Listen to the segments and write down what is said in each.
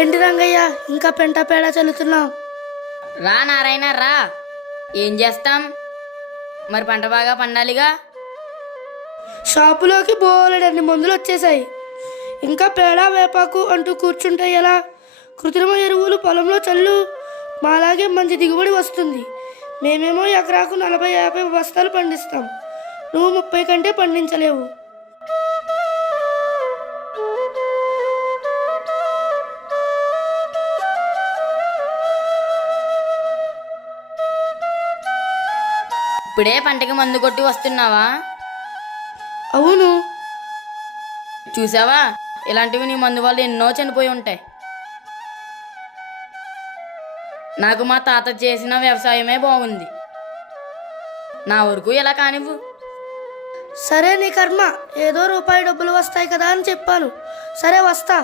ఏంటి రంగయ్య ఇంకా పెంట పేడ చల్లుతున్నావు? రా నారాయణ రా. ఏం చేస్తాం మరి, పంట బాగా పండాలిగా. షాపులోకి బోలెడన్ని మందులు వచ్చేసాయి. ఇంకా పేడ వేపాకు అంటూ కూర్చుంటే ఎలా? కృత్రిమ ఎరువులు పొలంలో చల్లు, మాలాగే మంచి దిగుబడి వస్తుంది. మేమేమో ఎకరాకు 40-50 బస్తాలు పండిస్తాం, నువ్వు 30 కంటే పండించలేవు. ఇప్పుడే పంటకి మందు కొట్టి వస్తున్నావా? అవును. చూసావా, ఇలాంటివి నీ మందు వల్ల ఎన్నో చనిపోయి ఉంటాయి. నాకు మా తాత చేసిన వ్యవసాయమే బాగుంది, నా వరకు ఎలా కానివ్వు. సరే నీ కర్మ, ఏదో రూపాయి డబ్బులు వస్తాయి కదా అని చెప్పాను. సరే వస్తా.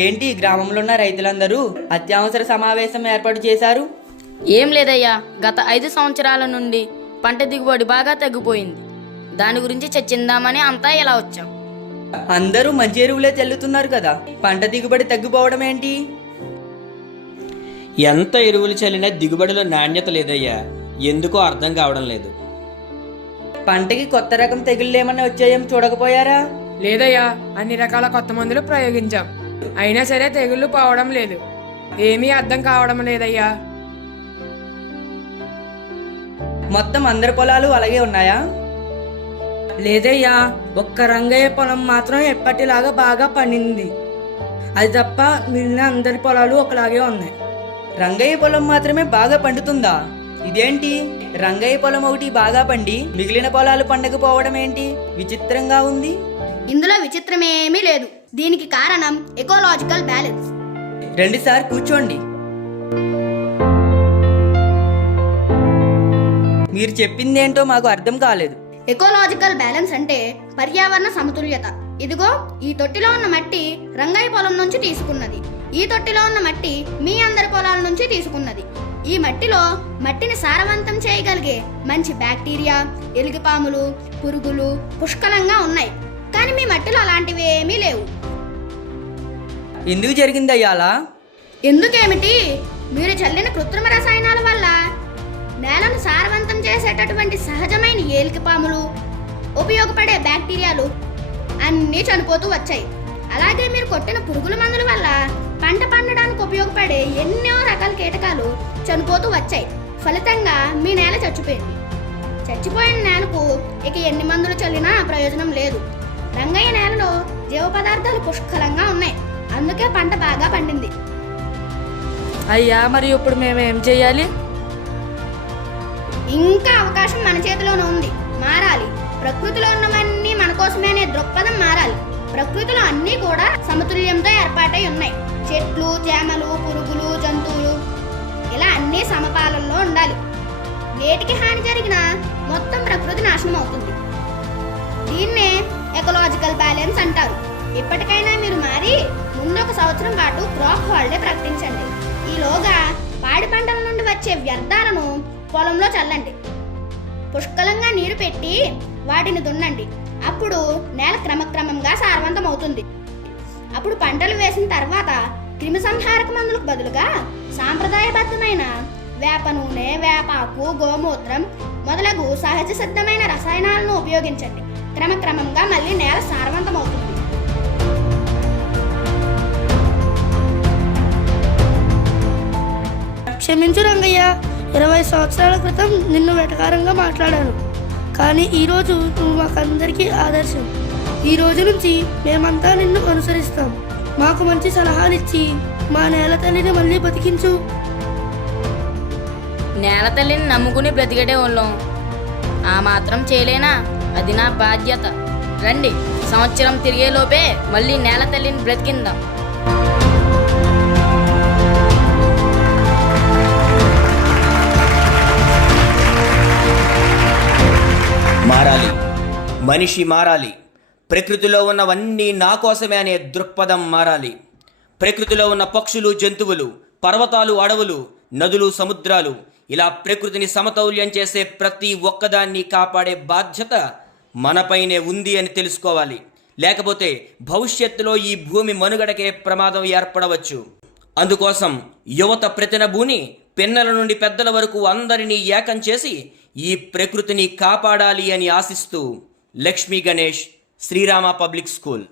ఏంటి గ్రామంలో ఉన్న రైతులందరూ అత్యవసర సమావేశం ఏర్పాటు చేశారు? ఏం లేదయ్యా, గత 5 సంవత్సరాల నుండి పంట దిగుబడి బాగా తగ్గిపోయింది. దాని గురించి చర్చిందామని అంతా ఇలా వచ్చాం. అందరూ మంచి ఎరువులే చల్లుతున్నారు కదా, పంట దిగుబడి తగ్గిపోవడం ఏంటి? ఎంత ఎరువులు చల్లినా దిగుబడిలో నాణ్యత లేదయ్యా, ఎందుకో అర్థం కావడం లేదు. పంటకి కొత్త రకం తెగుళ్ళేమన్నా వచ్చాయేం చూడకపోయారా? లేదయ్యా, అన్ని రకాల కొత్త మందులు ప్రయోగించాం, అయినా సరే తెగుళ్ళు పోవడం లేదు. ఏమీ అర్థం కావడం లేదయ్యా. మొత్తం అందరి పొలాలు అలాగే ఉన్నాయా? లేదయ్యా, ఒక్క రంగయ్య పొలం మాత్రం ఎప్పటిలాగా బాగా పండింది. అది తప్ప మిగిలిన అందరి పొలాలు ఒకలాగే ఉన్నాయి. రంగయ్య పొలం మాత్రమే బాగా పండుతుందా? ఇదేంటి, రంగయ్య పొలం ఒకటి బాగా పండి మిగిలిన పొలాలు పండకపోవడం ఏంటి? విచిత్రంగా ఉంది. ఇందులో విచిత్రమేమీ లేదు. దీనికి కారణం ఎకోలాజికల్ బ్యాలెన్స్. రండి సార్, కూర్చోండి. మీరు చెప్పిందేంటో మాకు అర్థం కాలేదు. ఎకోలాజికల్ బ్యాలెన్స్ అంటే పర్యావరణ సమతుల్యత. ఇదిగో ఈ తొట్టిలో ఉన్న మట్టి రంగయ్య పొలం నుంచి తీసుకున్నది, ఈ తొట్టిలో ఉన్న మట్టి మీ అందరి పొలాల నుంచి తీసుకున్నది. ఈ మట్టిని సారవంతం చేయగలిగే మంచి బ్యాక్టీరియా, ఎలుగుపాములు, పురుగులు పుష్కలంగా ఉన్నాయి. కానీ మీ మట్టిలో అలాంటివి ఏమీ లేవు. ఎందుకు జరిగిందయ్యా అలా? ఎందుకేమిటి, మీరు చల్లిన కృత్రిమ రసాయనాల వల్ల నేలను సారవంతం చేసేటటువంటి సహజమైన ఏలికపాములు, ఉపయోగపడే బ్యాక్టీరియాలు అన్నీ చనిపోతూ వచ్చాయి. అలాగే మీరు కొట్టిన పురుగుల మందుల వల్ల పంట పండడానికి ఉపయోగపడే ఎన్నో రకాల కీటకాలు చనిపోతూ వచ్చాయి. ఫలితంగా మీ నేల చచ్చిపోయింది. చచ్చిపోయిన నేలకు ఇక ఎన్ని మందులు చల్లినా ప్రయోజనం లేదు. రంగయ్య నేలలో జీవ పదార్థాలు పుష్కలంగా ఉన్నాయి, అందుకే పంట బాగా పండింది. అయ్యా, మరి ఇప్పుడు మేమేం చెయ్యాలి? ఇంకా అవకాశం మన చేతిలోనే ఉంది. మారాలి. ప్రకృతిలో ఉన్నవన్నీ మన కోసమే అనే దృక్పథం మారాలి. ప్రకృతిలో అన్నీ కూడా సమతుల్యంతో ఏర్పాటై ఉన్నాయి. చెట్లు, చేమలు, పురుగులు, జంతువులు ఇలా అన్నీ సమపాలనలో ఉండాలి. వేటికి హాని జరిగినా మొత్తం ప్రకృతి నాశనం అవుతుంది. దీన్నే ఎకలాజికల్ బ్యాలెన్స్ అంటారు. ఇప్పటికైనా మీరు మారి ముందొక సంవత్సరం పాటు క్రాప్ హాలిడే ప్రకటించండి. ఈలోగా పాడి పంటల నుండి వచ్చే వ్యర్థాలను పొలంలో చల్లండి. పుష్కలంగా నీరు పెట్టి వాటిని దున్నండి. అప్పుడు నేల క్రమక్రమంగా సారవంతం అవుతుంది. అప్పుడు పంటలు వేసిన తర్వాత క్రిమిసంహారక మందులకు బదులుగా సాంప్రదాయబద్ధమైన వేప నూనె, వేపాకు, గోమూత్రం మొదలగు సహజ సిద్ధమైన రసాయనాలను ఉపయోగించండి. క్రమక్రమంగా మళ్ళీ నేల సారవంతం అవుతుంది. క్షమించు రంగయ్య, 20 సంవత్సరాల క్రితం నిన్ను వెటకారంగా మాట్లాడాను, కానీ ఈరోజు నువ్వు మాకందరికీ ఆదర్శం. ఈ రోజు నుంచి మేమంతా నిన్ను అనుసరిస్తాం. మాకు మంచి సలహాలు ఇచ్చి మా నేల తల్లిని మళ్ళీ బతికించు. నేల తల్లిని నమ్ముకుని బ్రతికేటే వాళ్ళం. ఆ మాత్రం చేయలేనా? అది నా బాధ్యత. రండి, సంవత్సరం తిరిగేలోపే మళ్ళీ నేల తల్లిని బ్రతికిందాం. మారాలి, మనిషి మారాలి. ప్రకృతిలో ఉన్నవన్నీ నా కోసమే అనే దృక్పథం మారాలి. ప్రకృతిలో ఉన్న పక్షులు, జంతువులు, పర్వతాలు, అడవులు, నదులు, సముద్రాలు, ఇలా ప్రకృతిని సమతౌల్యం చేసే ప్రతి ఒక్కదాన్ని కాపాడే బాధ్యత మనపైనే ఉంది అని తెలుసుకోవాలి. లేకపోతే భవిష్యత్తులో ఈ భూమి మనుగడకే ప్రమాదం ఏర్పడవచ్చు. అందుకోసం యువత ప్రతినభూని పిన్నల నుండి పెద్దల వరకు అందరినీ ఏకం చేసి ఈ ప్రకృతిని కాపాడాలి అని ఆశిస్తూ లక్ష్మీ గణేష్, శ్రీరామ పబ్లిక్ స్కూల్.